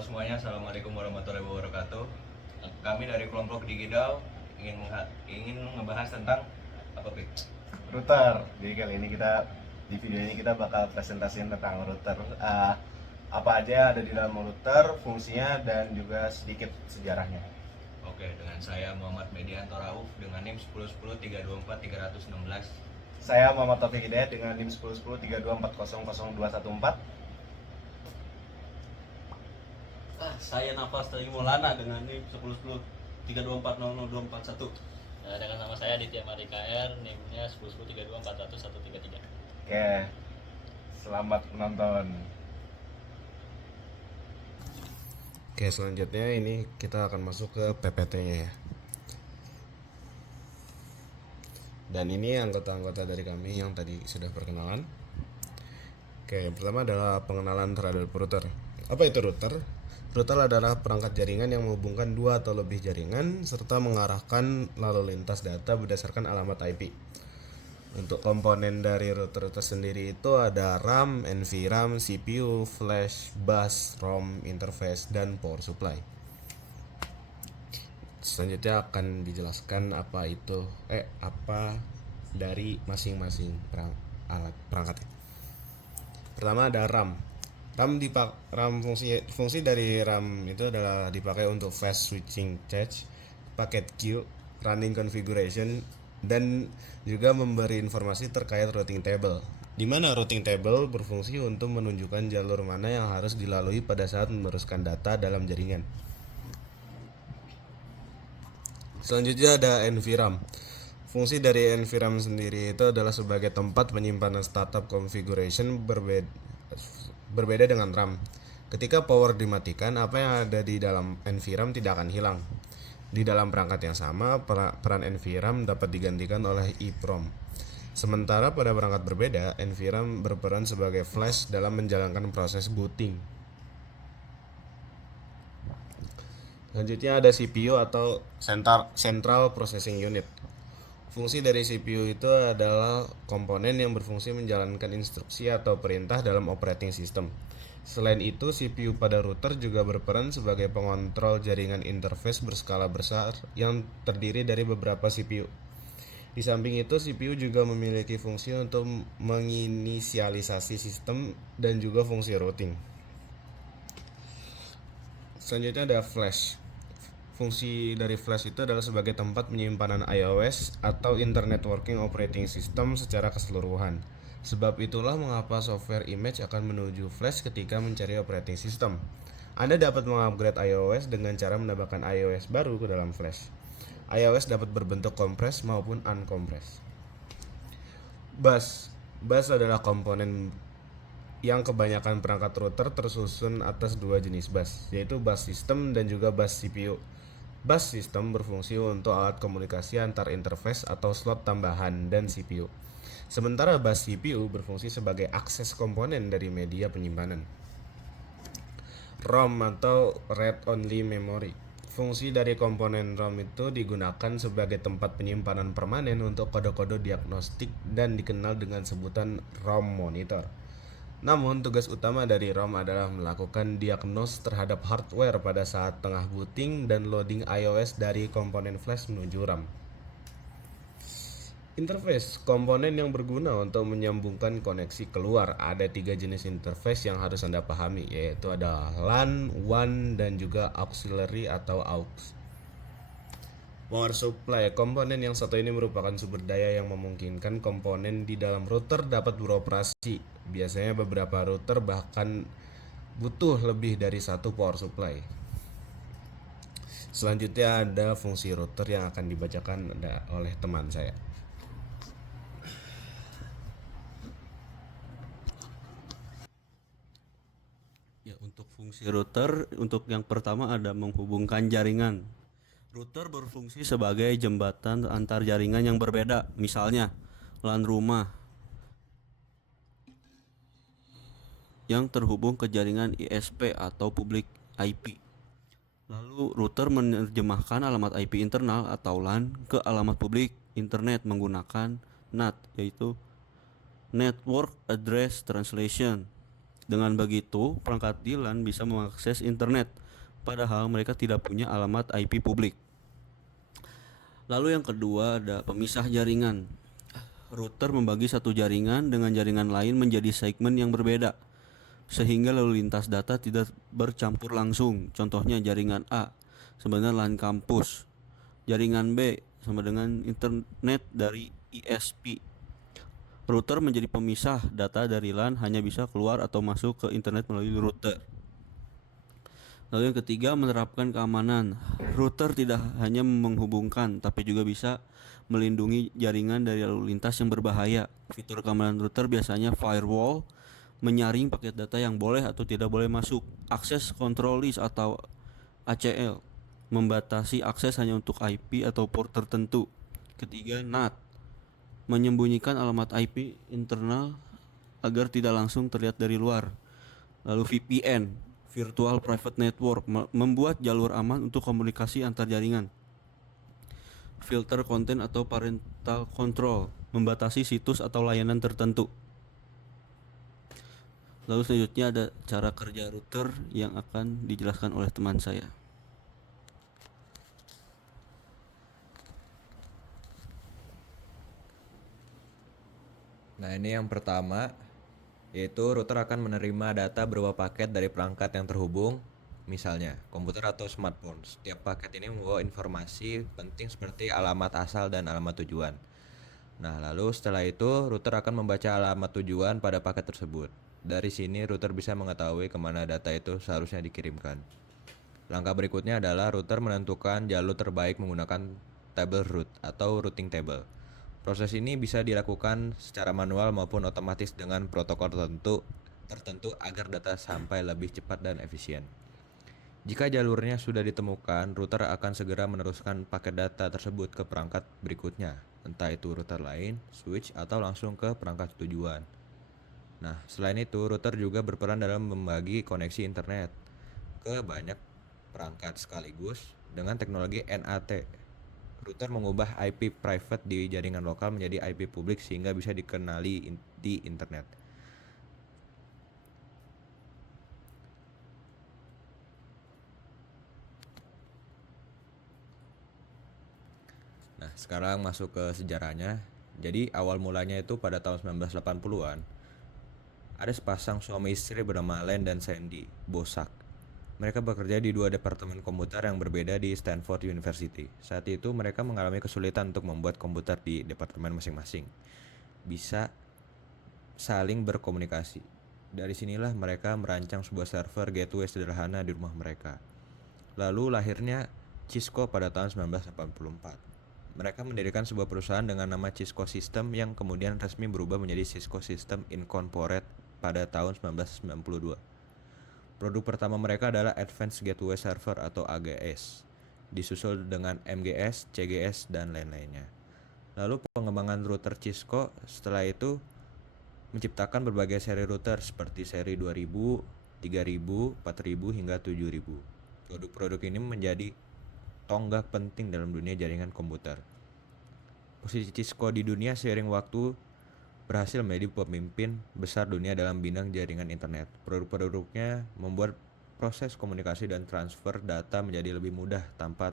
Halo semuanya, Assalamualaikum warahmatullahi wabarakatuh. Kami dari kelompok Digidal ingin ngebahas tentang apa, Pik? Router. Jadi kali ini di video ini kita bakal presentasiin tentang router. Apa aja yang ada di dalam router, fungsinya dan juga sedikit sejarahnya. Oke, dengan saya Muhammad Medianto Rauf dengan NIM 1010312316. Saya Muhammad Taufik Hidayat dengan NIM 101032400214. Saya Nafas Tari Maulana dengan NIM 101032400241. Dengan nama saya Aditya Marika R, NIM-nya 1010324133. Oke, selamat menonton. Oke, selanjutnya ini kita akan masuk ke PPT-nya ya. Dan ini anggota-anggota dari kami yang tadi sudah perkenalan. Oke, yang pertama adalah pengenalan terhadap router. Apa itu router? Router adalah perangkat jaringan yang menghubungkan dua atau lebih jaringan serta mengarahkan lalu lintas data berdasarkan alamat IP. Untuk komponen dari router sendiri itu ada RAM, NVRAM, CPU, flash, bus, ROM, interface, dan power supply. Selanjutnya akan dijelaskan apa dari masing-masing alat perangkatnya. Pertama ada RAM. Fungsi dari RAM itu adalah dipakai untuk fast switching cache, packet queue, running configuration, dan juga memberi informasi terkait routing table. Di mana routing table berfungsi untuk menunjukkan jalur mana yang harus dilalui pada saat meneruskan data dalam jaringan. Selanjutnya ada NVRAM. Fungsi dari NVRAM sendiri itu adalah sebagai tempat penyimpanan startup configuration berbeda dengan RAM. Ketika power dimatikan, apa yang ada di dalam NVRAM tidak akan hilang. Di dalam perangkat yang sama, peran NVRAM dapat digantikan oleh EEPROM. Sementara pada perangkat berbeda, NVRAM berperan sebagai flash dalam menjalankan proses booting. Selanjutnya ada CPU atau Central Processing Unit. Fungsi dari CPU itu adalah komponen yang berfungsi menjalankan instruksi atau perintah dalam operating system. Selain itu, CPU pada router juga berperan sebagai pengontrol jaringan interface berskala besar yang terdiri dari beberapa CPU. Di samping itu, CPU juga memiliki fungsi untuk menginisialisasi sistem dan juga fungsi routing. Selanjutnya ada flash. Fungsi dari flash itu adalah sebagai tempat penyimpanan iOS atau Internet Working Operating System secara keseluruhan. Sebab itulah mengapa software image akan menuju flash ketika mencari operating system. Anda dapat mengupgrade iOS dengan cara menambahkan iOS baru ke dalam flash. iOS dapat berbentuk kompres maupun unkompres. Bus adalah komponen yang kebanyakan perangkat router tersusun atas dua jenis bus, yaitu bus system dan juga bus CPU. Bus system berfungsi untuk alat komunikasi antar interface atau slot tambahan dan CPU. Sementara bus CPU berfungsi sebagai akses komponen dari media penyimpanan. ROM atau Read Only Memory. Fungsi dari komponen ROM itu digunakan sebagai tempat penyimpanan permanen untuk kode-kode diagnostik dan dikenal dengan sebutan ROM monitor. Namun, tugas utama dari ROM adalah melakukan diagnos terhadap hardware pada saat tengah booting dan loading iOS dari komponen flash menuju RAM. Interface, komponen yang berguna untuk menyambungkan koneksi keluar. Ada 3 jenis interface yang harus Anda pahami, yaitu ada LAN, WAN, dan juga auxiliary atau AUX. Power supply, komponen yang satu ini merupakan sumber daya yang memungkinkan komponen di dalam router dapat beroperasi. Biasanya beberapa router bahkan butuh lebih dari satu power supply. Selanjutnya ada fungsi router yang akan dibacakan oleh teman saya. Ya, untuk fungsi router, untuk yang pertama ada menghubungkan jaringan. Router berfungsi sebagai jembatan antar jaringan yang berbeda, misalnya LAN rumah yang terhubung ke jaringan ISP atau public IP. Lalu router menerjemahkan alamat IP internal atau LAN ke alamat publik internet menggunakan NAT, yaitu Network Address Translation. Dengan begitu, perangkat di LAN bisa mengakses internet, padahal mereka tidak punya alamat IP publik. Lalu yang kedua ada pemisah jaringan. Router membagi satu jaringan dengan jaringan lain menjadi segmen yang berbeda, sehingga lalu lintas data tidak bercampur langsung. Contohnya jaringan A sama dengan LAN kampus, jaringan B sama dengan internet dari ISP. Router menjadi pemisah, data dari LAN hanya bisa keluar atau masuk ke internet melalui router. Lalu yang ketiga, menerapkan keamanan. Router tidak hanya menghubungkan, tapi juga bisa melindungi jaringan dari lalu lintas yang berbahaya. Fitur keamanan router biasanya firewall, menyaring paket data yang boleh atau tidak boleh masuk, akses control list atau ACL, membatasi akses hanya untuk IP atau port tertentu. Ketiga, NAT, menyembunyikan alamat IP internal agar tidak langsung terlihat dari luar. Lalu VPN, Virtual Private Network, membuat jalur aman untuk komunikasi antar jaringan. Filter konten atau parental control, membatasi situs atau layanan tertentu. Lalu selanjutnya ada cara kerja router yang akan dijelaskan oleh teman saya. Nah, ini yang pertama, yaitu router akan menerima data berupa paket dari perangkat yang terhubung, misalnya komputer atau smartphone. Setiap paket ini membawa informasi penting seperti alamat asal dan alamat tujuan. Nah, lalu setelah itu router akan membaca alamat tujuan pada paket tersebut. Dari sini router bisa mengetahui kemana data itu seharusnya dikirimkan. Langkah berikutnya adalah router menentukan jalur terbaik menggunakan table route atau routing table. Proses ini bisa dilakukan secara manual maupun otomatis dengan protokol tertentu agar data sampai lebih cepat dan efisien. Jika jalurnya sudah ditemukan, router akan segera meneruskan paket data tersebut ke perangkat berikutnya, entah itu router lain, switch, atau langsung ke perangkat tujuan. Nah, selain itu, router juga berperan dalam membagi koneksi internet ke banyak perangkat sekaligus dengan teknologi NAT. Router mengubah IP private di jaringan lokal menjadi IP publik sehingga bisa dikenali di internet. Nah, sekarang masuk ke sejarahnya. Jadi awal mulanya itu pada tahun 1980-an. Ada sepasang suami istri bernama Len dan Sandy Bosak. Mereka bekerja di dua departemen komputer yang berbeda di Stanford University. Saat itu mereka mengalami kesulitan untuk membuat komputer di departemen masing-masing bisa saling berkomunikasi. Dari sinilah mereka merancang sebuah server gateway sederhana di rumah mereka. Lalu lahirnya Cisco pada tahun 1984. Mereka mendirikan sebuah perusahaan dengan nama Cisco System yang kemudian resmi berubah menjadi Cisco System Incorporated pada tahun 1992. Produk pertama mereka adalah Advanced Gateway Server atau AGS, disusul dengan MGS, CGS, dan lain-lainnya. Lalu pengembangan router Cisco setelah itu menciptakan berbagai seri router seperti seri 2000, 3000, 4000, hingga 7000. Produk-produk ini menjadi tonggak penting dalam dunia jaringan komputer. Posisi Cisco di dunia seiring waktu berhasil menjadi pemimpin besar dunia dalam bidang jaringan internet. Produk-produknya membuat proses komunikasi dan transfer data menjadi lebih mudah tanpa